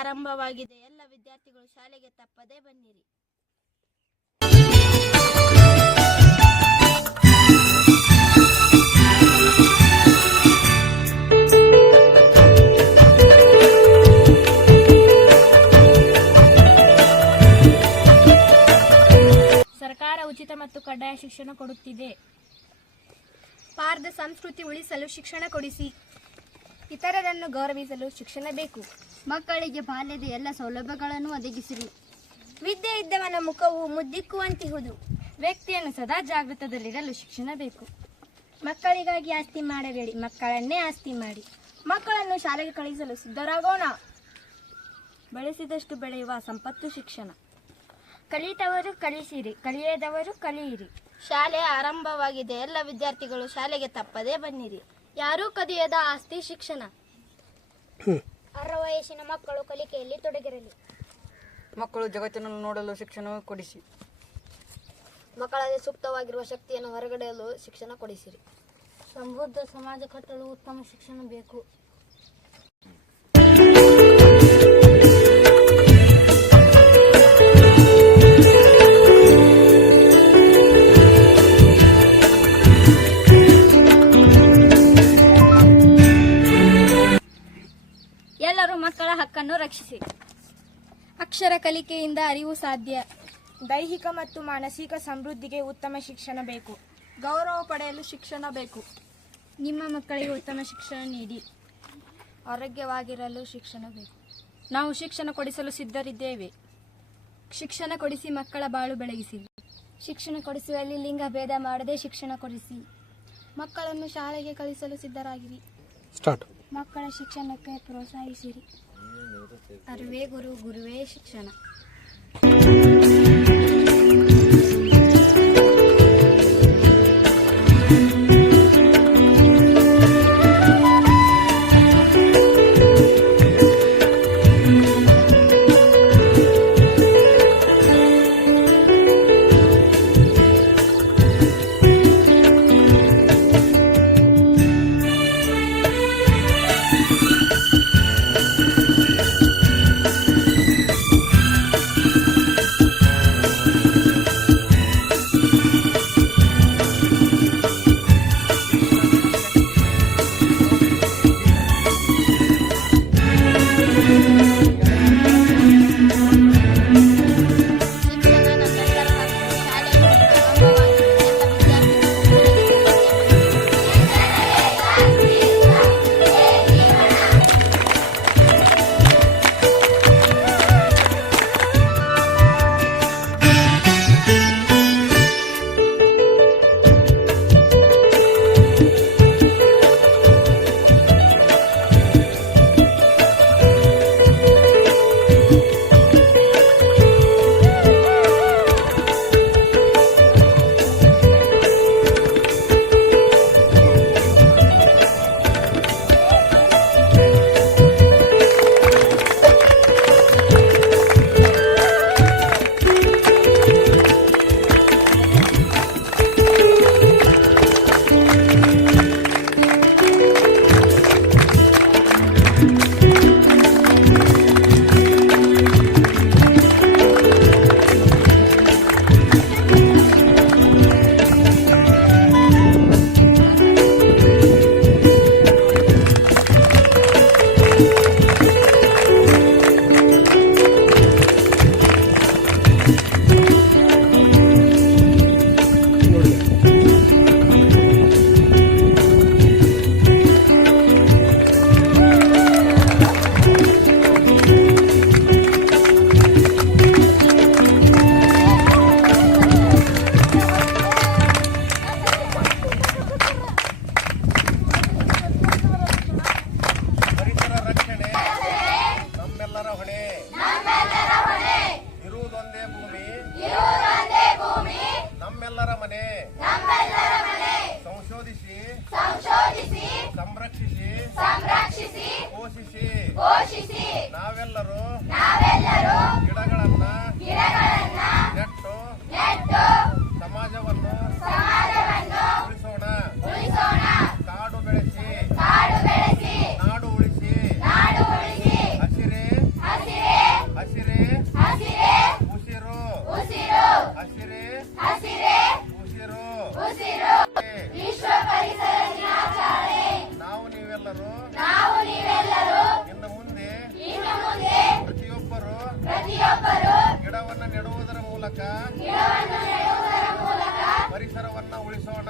ಆರಂಭವಾಗಿದೆ. ಎಲ್ಲ ವಿದ್ಯಾರ್ಥಿಗಳು ಶಾಲೆಗೆ ತಪ್ಪದೇ ಬನ್ನಿರಿ. ಸರ್ಕಾರ ಉಚಿತ ಮತ್ತು ಕಡ್ಡಾಯ ಶಿಕ್ಷಣ ಕೊಡುತ್ತಿದೆ. ಭಾರತ ಸಂಸ್ಕೃತಿ ಉಳಿಸಲು ಶಿಕ್ಷಣ ಕೊಡಿಸಿ. ಇತರರನ್ನು ಗೌರವಿಸಲು ಶಿಕ್ಷಣ ಬೇಕು. ಮಕ್ಕಳಿಗೆ ಬಾಲ್ಯದ ಎಲ್ಲ ಸೌಲಭ್ಯಗಳನ್ನು ಒದಗಿಸಿರಿ. ವಿದ್ಯೆ ಇದ್ದವನ ಮುಖವು ಮುದ್ದಿಕ್ಕುವಂತಿಹುದು. ವ್ಯಕ್ತಿಯನ್ನು ಸದಾ ಜಾಗೃತದಲ್ಲಿರಲು ಶಿಕ್ಷಣ ಬೇಕು. ಮಕ್ಕಳಿಗಾಗಿ ಆಸ್ತಿ ಮಾಡಬೇಡಿ, ಮಕ್ಕಳನ್ನೇ ಆಸ್ತಿ ಮಾಡಿ. ಮಕ್ಕಳನ್ನು ಶಾಲೆಗೆ ಕಳುಹಿಸಲು ಸಿದ್ಧರಾಗೋಣ. ಬೆಳೆಸಿದಷ್ಟು ಬೆಳೆಯುವ ಸಂಪತ್ತು ಶಿಕ್ಷಣ. ಕಲಿತವರು ಕಲಿಸಿರಿ, ಕಲಿಯದವರು ಕಲಿಯಿರಿ. ಶಾಲೆ ಆರಂಭವಾಗಿದೆ. ಎಲ್ಲ ವಿದ್ಯಾರ್ಥಿಗಳು ಶಾಲೆಗೆ ತಪ್ಪದೇ ಬನ್ನಿರಿ. ಯಾರೂ ಕದಿಯದ ಆಸ್ತಿ ಶಿಕ್ಷಣ. ಅರ್ಹ ವಯಸ್ಸಿನ ಮಕ್ಕಳು ಕಲಿಕೆಯಲ್ಲಿ ತೊಡಗಿರಲಿ. ಮಕ್ಕಳು ಜಗತ್ತನ್ನು ನೋಡಲು ಶಿಕ್ಷಣ ಕೊಡಿಸಿ. ಮಕ್ಕಳಲ್ಲಿ ಸೂಕ್ತವಾಗಿರುವ ಶಕ್ತಿಯನ್ನು ಹೊರಗಡೆಯಲು ಶಿಕ್ಷಣ ಕೊಡಿಸಿರಿ. ಸಮೃದ್ಧ ಸಮಾಜ ಕಟ್ಟಲು ಉತ್ತಮ ಶಿಕ್ಷಣ ಬೇಕು. ಎಲ್ಲರೂ ಮಕ್ಕಳ ಹಕ್ಕನ್ನು ರಕ್ಷಿಸಿ. ಅಕ್ಷರ ಕಲಿಕೆಯಿಂದ ಅರಿವು ಸಾಧ್ಯ. ದೈಹಿಕ ಮತ್ತು ಮಾನಸಿಕ ಸಮೃದ್ಧಿಗೆ ಉತ್ತಮ ಶಿಕ್ಷಣ ಬೇಕು. ಗೌರವ ಪಡೆಯಲು ಶಿಕ್ಷಣ ಬೇಕು. ನಿಮ್ಮ ಮಕ್ಕಳಿಗೆ ಉತ್ತಮ ಶಿಕ್ಷಣ ನೀಡಿ. ಆರೋಗ್ಯವಾಗಿರಲು ಶಿಕ್ಷಣ ಬೇಕು. ನಾವು ಶಿಕ್ಷಣ ಕೊಡಿಸಲು ಸಿದ್ಧರಿದ್ದೇವೆ. ಶಿಕ್ಷಣ ಕೊಡಿಸಿ ಮಕ್ಕಳ ಬಾಳು ಬೆಳಗಿಸಿ. ಶಿಕ್ಷಣ ಕೊಡಿಸುವಲ್ಲಿ ಲಿಂಗ ಭೇದ ಮಾಡದೆ ಶಿಕ್ಷಣ ಕೊಡಿಸಿ. ಮಕ್ಕಳನ್ನು ಶಾಲೆಗೆ ಕಳಿಸಲು ಸಿದ್ಧರಾಗಿರಿ. ಮಕ್ಕಳ ಶಿಕ್ಷಣಕ್ಕೆ ಪ್ರೋತ್ಸಾಹಿಸಿರಿ. ಅರಿವೇ ಗುರು, ಗುರುವೇ ಶಿಕ್ಷಣ. ಪೋಷಿಸಿ ನಾವೆಲ್ಲರೂ ಗಿಡಗಳನ್ನ ನೆಟ್ಟು ಸಮಾಜವನ್ನು ಉಳಿಸೋಣ. ಮೂಲಕ ಪರಿಸರವನ್ನ ಉಳಿಸೋಣ.